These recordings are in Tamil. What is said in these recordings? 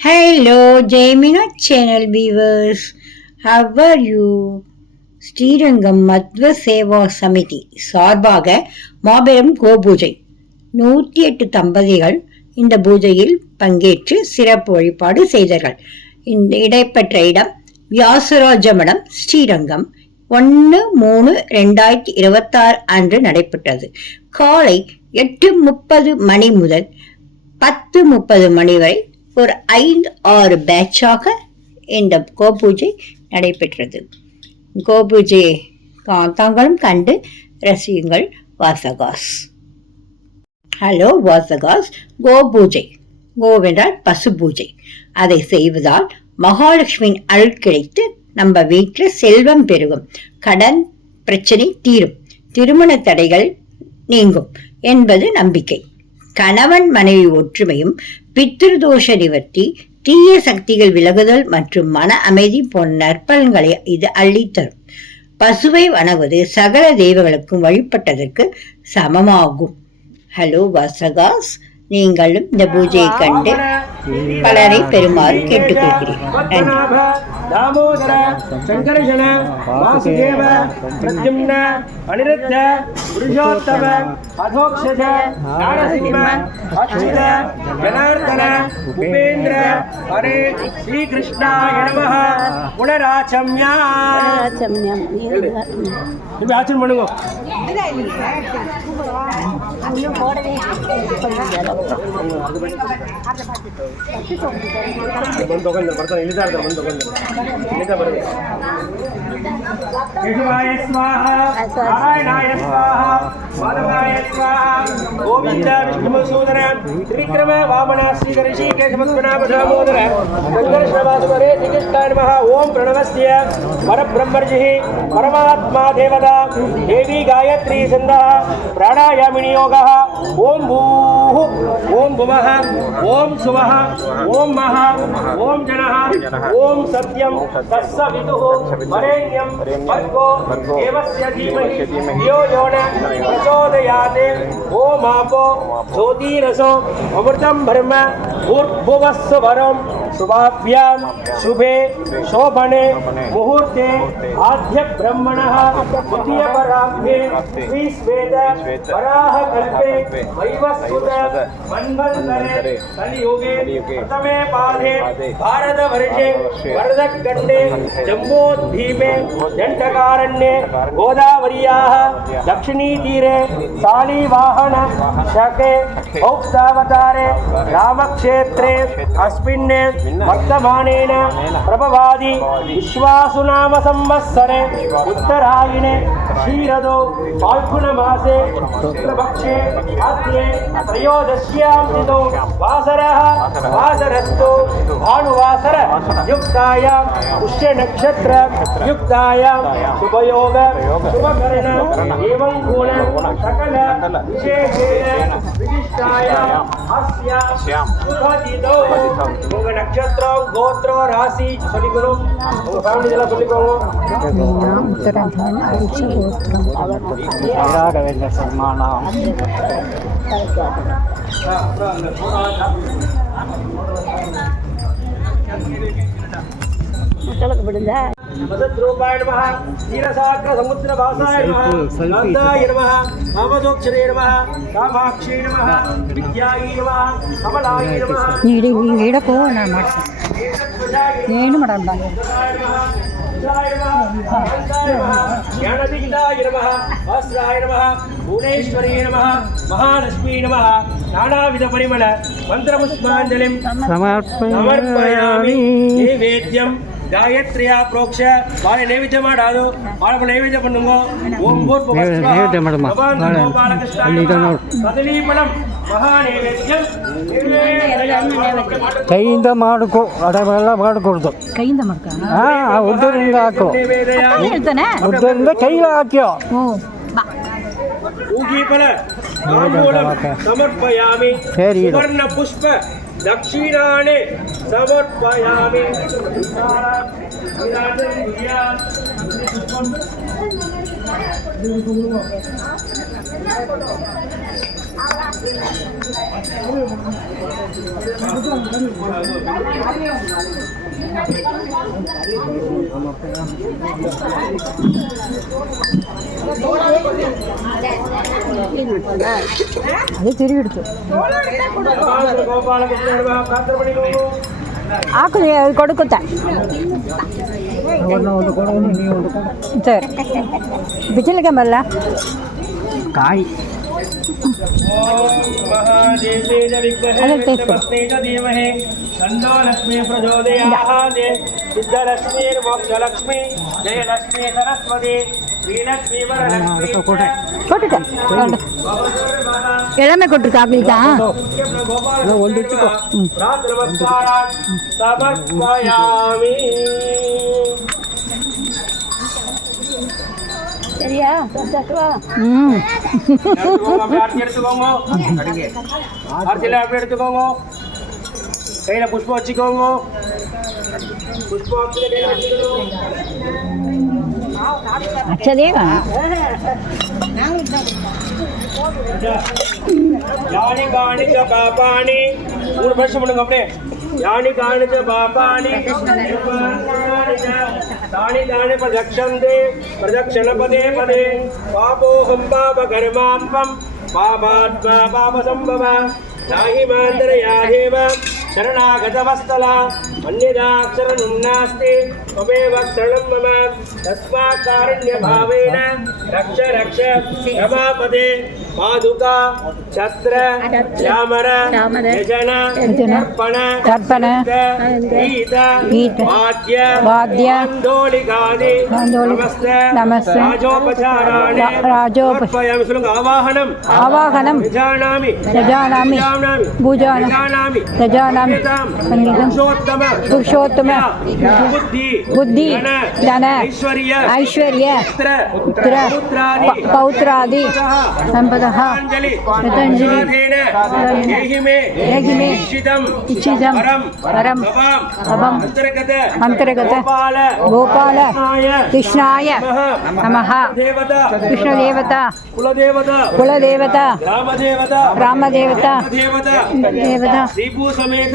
Hello, Jaimina channel viewers. How are you? Srirangam Madhva Seva Samithi சார்பாக மாபெரும் கோபூஜை 108 தம்பதிகள் இந்த பூஜையில் பங்கேற்று சிறப்பு வழிபாடு செய்தார்கள். இந்த இடைப்பெற்ற இடம் வியாசராஜ மடம், ஸ்ரீரங்கம். 1/3/2026 அன்று நடைபெற்றது. காலை 8:30 மணி முதல் 10:30 மணி வரை ஒரு 5-6 பேட்சாக இந்த கோபூஜை நடைபெற்றது. கோபூஜையை தாங்களும் கண்டு ரசியுங்கள். வாசகாஸ். ஹலோ வாசகாஸ். கோபூஜை, கோவென்றால் பசு பூஜை. அதை செய்வதால் மகாலட்சுமியின் அருள் கிடைத்து நம்ம வீட்டில் செல்வம் பெருகும், கடன் பிரச்சனை தீரும், திருமண தடைகள் நீங்கும் என்பது நம்பிக்கை. கணவன் மனைவி ஒற்றுமையும், பித்ருதோஷ நிவர்த்தி, தீய சக்திகள் விலகுதல் மற்றும் மன அமைதி போன்ற நற்பலன்களை இது அள்ளித்தரும். பசுவை வணங்குவது சகல தெய்வங்களுக்கும் வழிபட்டதற்கு சமமாகும். ஹலோ வாசகாஸ், நீங்களும் இந்த பூஜையை கண்டு பலரை பெறுமாறு கேட்டுக்கொள்கிறேன். நன்றி. தாமோதர சங்கர்ஷண வாசுதேவ பிரத்யும்ன அனிருத்த புருஷோத்தம அதோக்ஷஜ நாரசிம்ம அச்சுத ஜனார்தன உபேந்திர ஹரே ஸ்ரீ கிருஷ்ணாய நமஹ. புனராச்சம்யா இப்ப ஆச்சம் பண்ணுங்க. केशवाय स्वाहा, नारायणाय स्वाहा, माधवाय स्वाहा. गोविंद विष्णुमसूदन त्रिविक्रम वामन श्री ऋषिकेश पद्मनाभ दामोदर संघर्षवासुरे श्रीकृष्णाय नमः. ओम प्रणवस्य परब्रह्मर्षिः परमात्मा देवता देवी गायत्री छन्दः प्राणायामिनी योगः. ओम भूः ओम भुवः ओम सुवः ओम महः ओम जनः ओम सत्यं तत्सवितुः वरेण्यं भर्गो देवस्य धीमहि धियो यो न प्रचोदयात्. ओम आपो ज्योतिरसो अमृतं ब्रह्म भूर्भुवस्सु वरं शुभाभ्यां शुभे शोभने मुहूर्ते आद्य ब्रह्मणः द्वितीय पराब्धे श्री स्वेद वराह कल्पे वैवस्वत मन्वन्तरे कलियुगे प्रथमे पादे भारतवर्षे वरदखण्डे जम्बूद्वीपे दण्डकारण्ये गोदावर्याः दक्षिणीतीरे शालिवाहन शके औक्तावतारे रामक्षेत्रे अस्मिन् वर्तमानेन प्रभवादि विश्वासुनाम संवत्सरे उत्तरायणे क्षीरदो फाल्गुनमासे शुक्लपक्षे अद्ये त्रयोदश्यां तिथौ वासरः वासरस्तु भानुवासर युक्तायां पुष्यनक्षत्र युक्तायां शुभयोग शुभकरण एवं गुण सकल विशेषेण विशिष्टायां अस्यां शुभतिथौ. உங்க நட்சத்திரம், கோத்திரம், ராசி சொல்லிக்கணும். உங்க ஃபேமிலி எல்லாம் சொல்லிக்கோங்க. वसद्रूपाय नमः, क्षीरसागर समुद्र वासाय नमः, नन्दाय नमः, कामदोक्षरे नमः, कामाक्षी नमः, विद्यायै नमः, कमलाय नमः. ನೀಡಕ್ಕೋ ನಾನು ಮಾಡ್ತೀನಿ, ಏನು ಮಾಡಲ್ಲ. ज्ञानदीक्षाय नमः, वस्त्राय नमः, भुवनेश्वरी नमः, महालक्ष्मी नमः. नानाविध परिमल मन्त्रपुष्पाञ्जलिं समर्पयामि. नैवेद्यं गायत्रिया प्रोक्ष वाले नैवेद्य माडादो वाले नैवेद्य पण्णुंगो. ओम भूर्भुवस्सुवः कदलीफलं महानैवेद्यं ಕೈಯಿಂದ ಮಾಡಿಕೊ, ಅದೆಲ್ಲ ಮಾಡಿಕೊಡ್ದು. ಕೈಯಿಂದ ಮಾಡ್ಕ ಉದ್ದರಿಂದ ಹಾಕು, ಉದ್ದರಿಂದ ಕೈಲಿ ಹಾಕ್ಯೋ. ऊगीफल ताम्बूलं समर्पयामि. सुवर्ण पुष्प दक्षिणाने समर्पयामि. ಅದು ತಿರುಗಿಡ್ತು ಹಾಕುದು ಕೊಡುಕುತ್ತಾ ಸರಿ ಬಿಸಿಲಿಗೆ ಬಲ್ಲ ಕಾಯಿ लक्ष्मी प्रचोदयात् सिद्धलक्ष्मीर्मोक्षलक्ष्मी जयलक्ष्मी सरस्वती श्रीलक्ष्मी वरलक्ष्मी ಕೊಟ್ಟುಕ ಎಳಮೆ ಕೊಟ್ಟರು ಕಾಕ್ಲಿಕ್ಕಾ नमस्कारान् समर्पयामि சரியா ஆர்த்தியில் எடுத்துக்கோங்க கையில் புஷ்பம் வச்சுக்கோங்க புஷ்பம் அச்சதே யானி காணிச்ச பாபாணி 3 வருஷம் பண்ணுங்க அப்படியே யானி காணிச்ச பாபாணி தானி தானி பிரதக்ஷந்தே பிரதக்ஷண பதே பதே பாபோஹம் பாபகர்மாம்பம் பாபாத்மா பாபசம்பவ நாஹி மாந்தரயாதேவ शरणागतवस्तला अन्यदाक्षरं नास्ति ममेव शरणं मम तस्मात् कारुण्यभावेन रक्ष रक्ष रमापदे पादुका छत्र चामर यजन तर्पण गीत वाद्य आन्दोलिकादि नमस्ते राजोपचाराणि आवाहनं यजानामि यजानामि पुरुषोत्तम बुद्धि धन ऐश्वर्य पुत्र पौत्रादि संपदः पतंजलि इच्छितं परम अंतर्गत गोपाल कृष्णाय नमः कृष्णदेवता कुलदेवता रामदेवता देवता श्रीपू समेत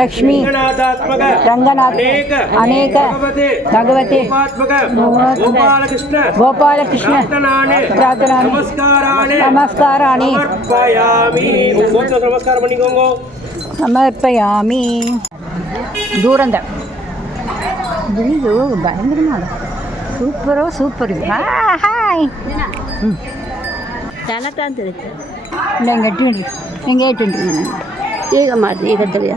लक्ष्मी रंगनाथ अनेक भगवते गोपाल कृष्ण नमस्काराणि समर्पयामि दूरंद ಇದು ಭಯಂಕರ ಮಾಡು ಸೂಪರ್ ಇದು ಹಾಯ್ చాలా అంతే நீங்கள் எட்டு நீங்கள் 8 ಈಗ ಮಾಡಿ ಈಗ ತಿಳಿಯ